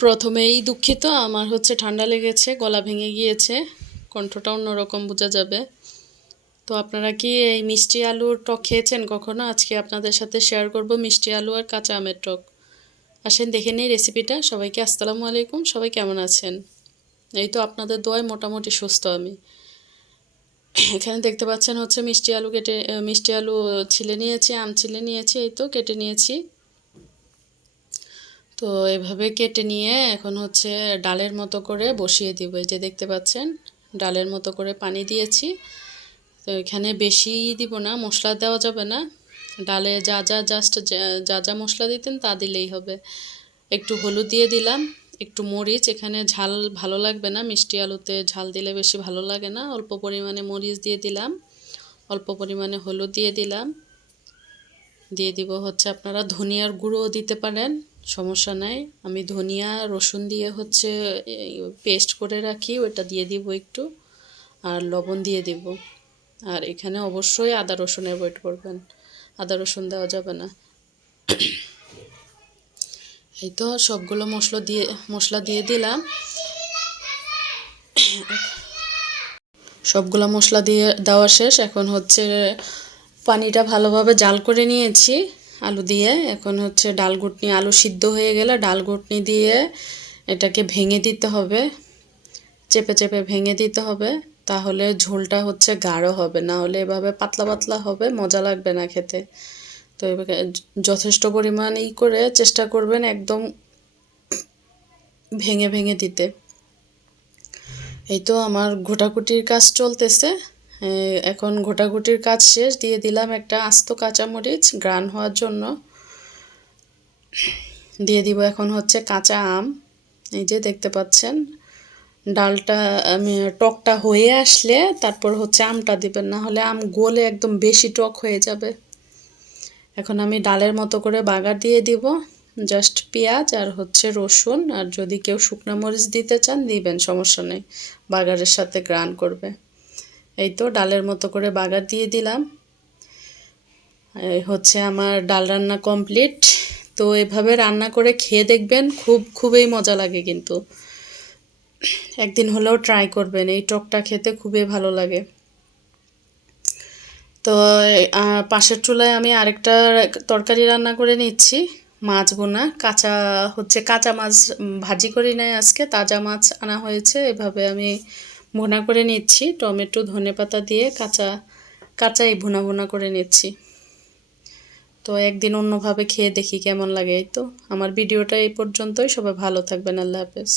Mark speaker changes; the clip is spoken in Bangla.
Speaker 1: প্রথমেই দুঃখিত, আমার হচ্ছে ঠান্ডা লেগেছে, গলা ভেঙে গিয়েছে, কণ্ঠটা অন্যরকম বোঝা যাবে। তো আপনারা কি এই মিষ্টি আলুর টক খেয়েছেন কখনো? আজকে আপনাদের সাথে শেয়ার করব মিষ্টি আলু আর কাঁচা আমের টক। আসেন, দেখে নিই রেসিপিটা সবাইকে আসসালামু আলাইকুম, সবাই কেমন আছেন? এই তো আপনাদের দোয়ায় মোটামুটি সুস্থ আমি। এখানে দেখতে পাচ্ছেন হচ্ছে মিষ্টি আলু কেটে, মিষ্টি আলু ছিলে নিয়েছি, আম ছিলে নিয়েছি, এই তো কেটে নিয়েছি। তো এভাবে কেটে নিয়ে এখন হচ্ছে ডালের মতো করে বসিয়ে দিব। এই যে দেখতে পাচ্ছেন, ডালের মতো করে পানি দিয়েছি। তো এখানে বেশি দিব না, মশলা দেওয়া যাবে না। ডালে যা যা জাস্ট যা যা মশলা দিতেন তা দিলেই হবে। একটু হলুদ দিয়ে দিলাম, একটু মরিচ, এখানে ঝাল ভালো লাগবে না, মিষ্টি আলুতে ঝাল দিলে বেশি ভালো লাগে না। অল্প পরিমাণে মরিচ দিয়ে দিলাম, অল্প পরিমাণে হলুদ দিয়ে দিলাম। দিয়ে দিব হচ্ছে আপনারা ধনিয়ার গুঁড়োও দিতে পারেন। সমস্যা নাই। আমি ধনিয়া, রসুন দিয়ে হচ্ছে পেস্ট করে রাখি, ওটা দিয়ে দিব একটু, আর লবণ দিয়ে দিব। আর এখানে অবশ্যই আদা রসুন অ্যাভয়েড করবেন। আদা রসুন দেওয়া যাবে না। এই তো সবগুলো মশলা দিয়ে মশলা দিয়ে দিলাম। সবগুলো মশলা দিয়ে দেওয়া শেষ। এখন হচ্ছে পানিটা ভালোভাবে জাল করে নিয়েছি। আলু দিয়ে, এখন হচ্ছে ডাল ঘুটনি, আলু সিদ্ধ হয়ে গেলে ডাল ঘুটনি দিয়ে এটাকে ভেঙে দিতে হবে। চেপে চেপে ভেঙে দিতে হবে, তাহলে ঝোলটা হচ্ছে গাঢ় হবে, না হলে এভাবে পাতলা পাতলা হবে, মজা লাগবে না খেতে। তো এভাবে যথেষ্ট পরিমাণ ই করে চেষ্টা করবেন একদম ভেঙে ভেঙে দিতে। এই তো আমার ঘোটাকুটির কাজ চলতেছে। এখন ঘোটাঘুটির কাজ শেষ। দিয়ে দিলাম একটা আস্ত কাঁচামরিচ গ্রান হওয়ার জন্য। দিয়ে দিব এখন হচ্ছে কাঁচা আম। এই যে দেখতে পাচ্ছেন, ডালটা, আমি টকটা হয়ে আসলে তারপর হচ্ছে আমটা দিবেন। না হলে আম গোলে একদম বেশি টক হয়ে যাবে। এখন আমি ডালের মতো করে বাগার দিয়ে দিব। জাস্ট পেঁয়াজ আর হচ্ছে রসুন। আর যদি কেউ শুকনো মরিচ দিতে চান, দিবেন, সমস্যা নেই। বাগারের সাথে গ্রান করবে। এই তো ডালের মতো করে বাগার দিয়ে দিলাম। হচ্ছে আমার ডাল রান্না কমপ্লিট। তো এভাবে রান্না করে খেয়ে দেখবেন খুব, খুবই মজা লাগে কিন্তু। একদিন হলেও ট্রাই করবেন, এই টকটা খেতে খুবই ভালো লাগে। তো পাশের চুলায় আমি আরেকটা তরকারি রান্না করে নিচ্ছি, মাছ বোনা কাঁচা হচ্ছে, কাঁচা মাছ ভাজি করি নাই আজকে, তাজা মাছ আনা হয়েছে, এভাবে আমি ভুনা করে নিচ্ছি, টমেটো, ধনে পাতা দিয়ে কাঁচা, কাঁচাই ভুনা ভুনা করে নিচ্ছি। তো একদিন অন্যভাবে খেয়ে দেখি কেমন লাগে, এই তো। আমার ভিডিওটা এই পর্যন্তই, সবাই ভালো থাকবেন, আল্লাহ হাফেজ।